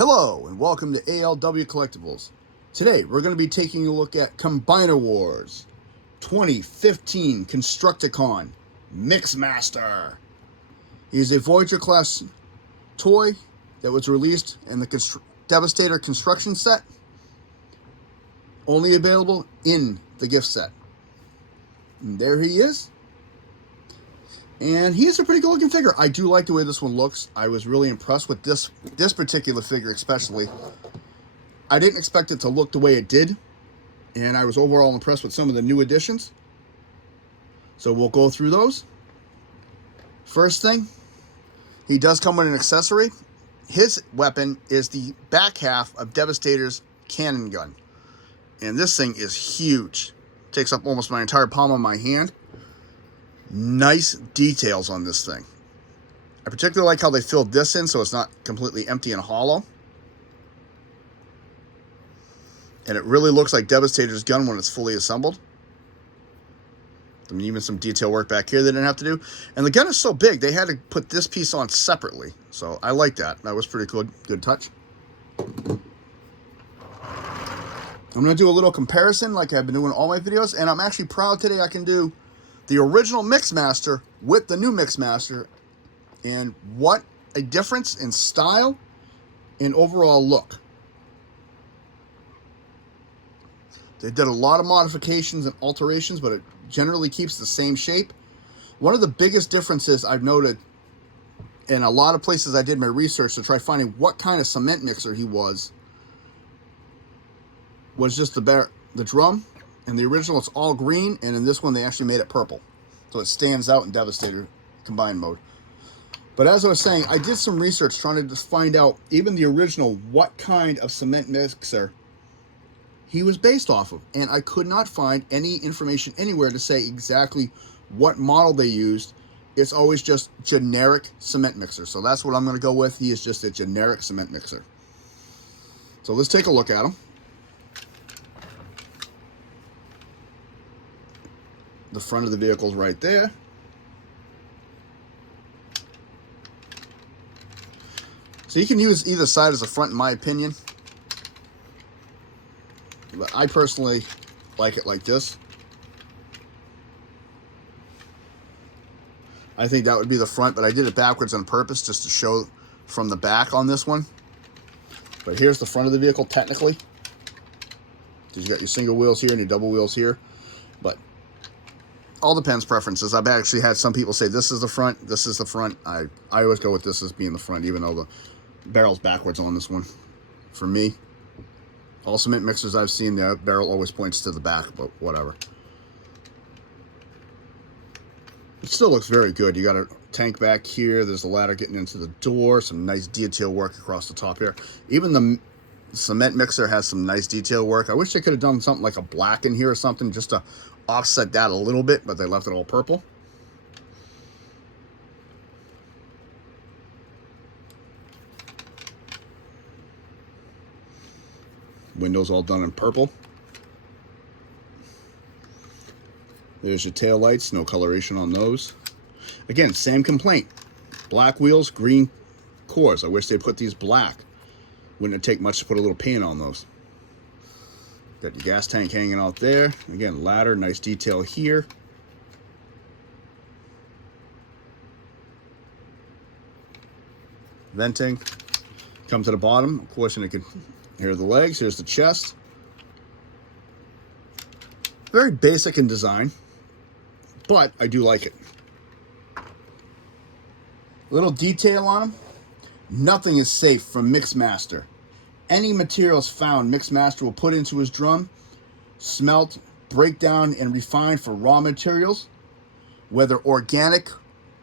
Hello and welcome to ALW Collectibles. Today we're going to be taking a look at Combiner Wars 2015 Constructicon Mixmaster. He is a Voyager class toy that was released in the Devastator construction set. Only available in the gift set. And there he is. And he is a pretty good looking figure. I do like the way this one looks. I was really impressed with this particular figure especially. I didn't expect it to look the way it did. And I was overall impressed with some of the new additions. So we'll go through those. First thing, he does come with an accessory. His weapon is the back half of Devastator's cannon gun. And this thing is huge. Takes up almost my entire palm of my hand. Nice details on this thing. I particularly like how they filled this in so it's not completely empty and hollow. And it really looks like Devastator's gun when it's fully assembled. I mean, even some detail work back here they didn't have to do. And the gun is so big, they had to put this piece on separately. So I like that. That was pretty good. Good touch. I'm going to do a little comparison like I've been doing in all my videos. And I'm actually proud today I can do the original Mixmaster with the new Mixmaster, and what a difference in style and overall look. They did a lot of modifications and alterations, but it generally keeps the same shape. One of the biggest differences I've noted in a lot of places I did my research to try finding what kind of cement mixer he was just the drum. In the original, it's all green, and in this one, they actually made it purple. So it stands out in Devastator combined mode. But as I was saying, I did some research trying to just find out, even the original, what kind of cement mixer he was based off of. And I could not find any information anywhere to say exactly what model they used. It's always just generic cement mixer. So that's what I'm going to go with. He is just a generic cement mixer. So let's take a look at him. The front of the vehicle's right there. So you can use either side as a front in my opinion. But I personally like it like this. I think that would be the front, but I did it backwards on purpose just to show from the back on this one. But here's the front of the vehicle technically. You got your single wheels here and your double wheels here. But all depends preferences. I've actually had some people say this is the front, this is the front. I always go with this as being the front, even though the barrel's backwards on this one. For me, all cement mixers I've seen, the barrel always points to the back, but whatever. It still looks very good. You got a tank back here. There's a ladder getting into the door. Some nice detail work across the top here. Even the cement mixer has some nice detail work. I wish they could have done something like a black in here or something just to offset that a little bit, but they left it all purple. Windows all done in purple. There's your tail lights, no coloration on those. Again, same complaint. Black wheels, green cores. I wish they put these black. Wouldn't it take much to put a little paint on those? Got your gas tank hanging out there. Again, ladder, nice detail here. Venting. Come to the bottom. Of course, and it can. Here are the legs. Here's the chest. Very basic in design, but I do like it. Little detail on him. Nothing is safe from Mixmaster. Any materials found, Mixmaster will put into his drum, smelt, break down, and refine for raw materials, whether organic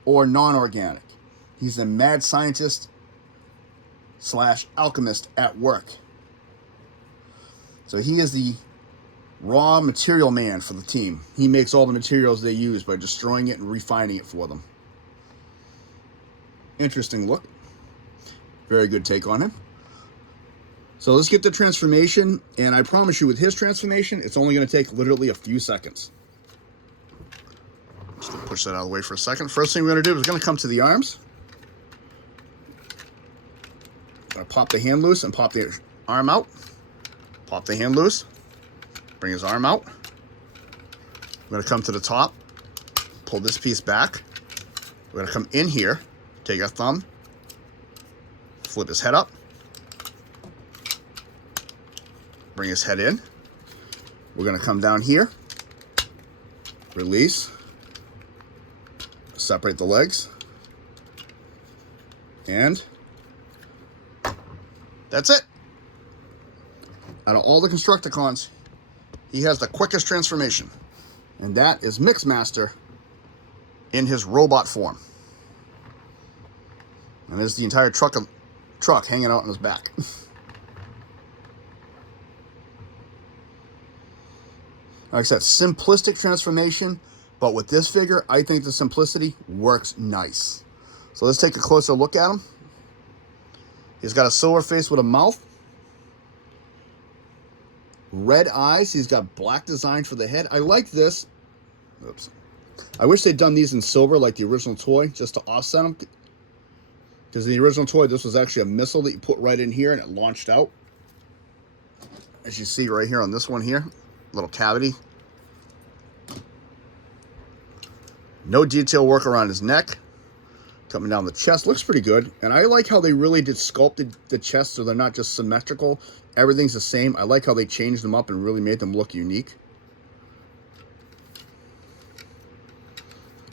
or non-organic. He's a mad scientist / alchemist at work. So he is the raw material man for the team. He makes all the materials they use by destroying it and refining it for them. Interesting look. Very good take on him. So let's get the transformation, and I promise you with his transformation, it's only going to take literally a few seconds. Just going to push that out of the way for a second. First thing we're going to do is we're going to come to the arms. Gonna pop the hand loose and pop the arm out. Pop the hand loose. Bring his arm out. I'm gonna come to the top. Pull this piece back. We're gonna come in here. Take our thumb. Flip his head up. Bring his head in. We're gonna come down here. Release. Separate the legs. And that's it. Out of all the Constructicons, he has the quickest transformation. And that is Mixmaster in his robot form. And there's the entire truck hanging out in his back. Like I said, simplistic transformation, but with this figure, I think the simplicity works nice. So let's take a closer look at him. He's got a silver face with a mouth. Red eyes. He's got black design for the head. I like this. Oops. I wish they'd done these in silver like the original toy, just to offset them. Because in the original toy, this was actually a missile that you put right in here and it launched out. As you see right here on this one here. Little cavity. No detail work around his neck. Coming down the chest. Looks pretty good. And I like how they really did sculpt the chest so they're not just symmetrical. Everything's the same. I like how they changed them up and really made them look unique.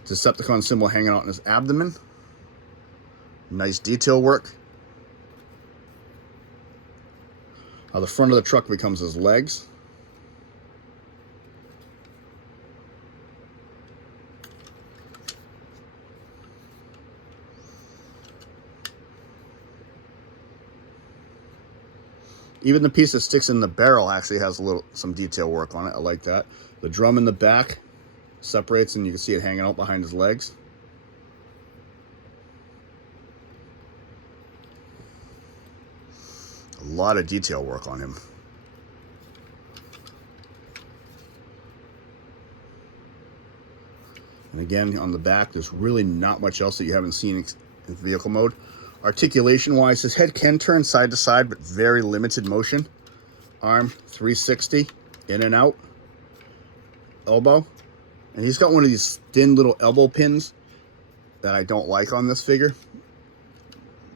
Decepticon symbol hanging out in his abdomen. Nice detail work. How the front of the truck becomes his legs. Even the piece that sticks in the barrel actually has some detail work on it. I like that. The drum in the back separates and you can see it hanging out behind his legs. A lot of detail work on him. And again, on the back, there's really not much else that you haven't seen in vehicle mode. Articulation wise, his head can turn side to side, but very limited motion. Arm 360, in and out. Elbow. And he's got one of these thin little elbow pins that I don't like on this figure.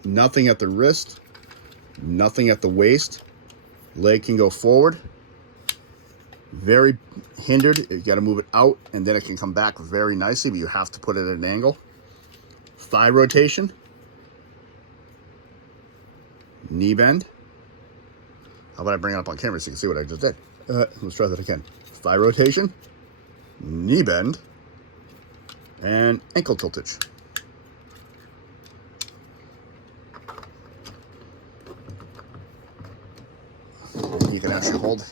Nothing at the wrist. Nothing at the waist. Leg can go forward. Very hindered. You got to move it out, and then it can come back very nicely, but you have to put it at an angle. Thigh rotation. Knee bend. How about I bring it up on camera so you can see what I just did? Let's try that again. Thigh rotation, knee bend, and ankle tiltage. You can actually hold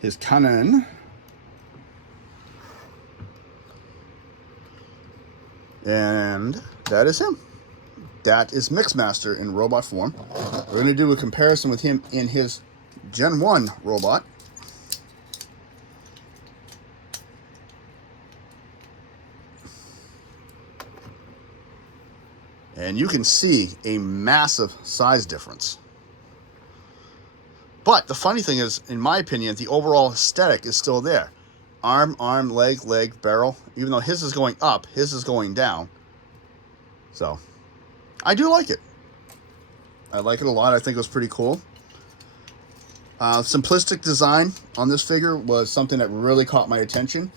his cannon. And that is him. That is Mixmaster in robot form. We're going to do a comparison with him in his Gen 1 robot. And you can see a massive size difference. But the funny thing is, in my opinion, the overall aesthetic is still there. Arm, arm, leg, leg, barrel. Even though his is going up, his is going down. So I do like it. I like it a lot. I think it was pretty cool. Simplistic design on this figure was something that really caught my attention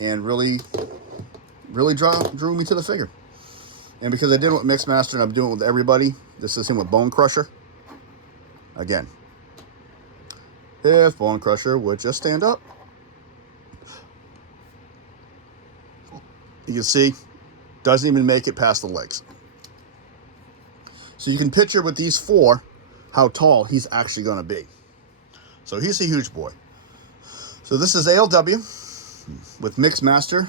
and really drew me to the figure. And because I did it with Mixmaster and I'm doing it with everybody, this is him with Bone Crusher. Again, if Bone Crusher would just stand up, you can see, doesn't even make it past the legs. So you can picture with these four how tall he's actually going to be. So he's a huge boy. So this is ALW with Mixmaster.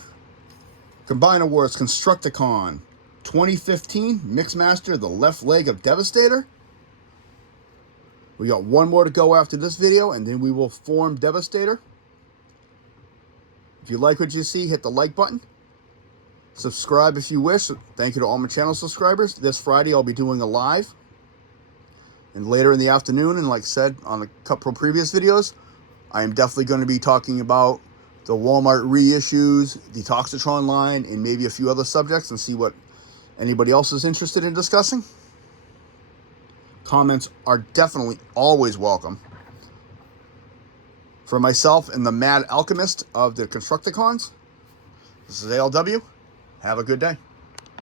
Combined Awards Constructicon 2015. Mixmaster, the left leg of Devastator. We got one more to go after this video, and then we will form Devastator. If you like what you see, hit the like button. Subscribe if you wish. Thank you to all my channel subscribers. This Friday, I'll be doing a live. And later in the afternoon, and like I said on a couple previous videos, I am definitely going to be talking about the Walmart reissues, the Toxitron line, and maybe a few other subjects, and see what anybody else is interested in discussing. Comments are definitely always welcome. For myself and the Mad Alchemist of the Constructicons, this is ALW. Have a good day.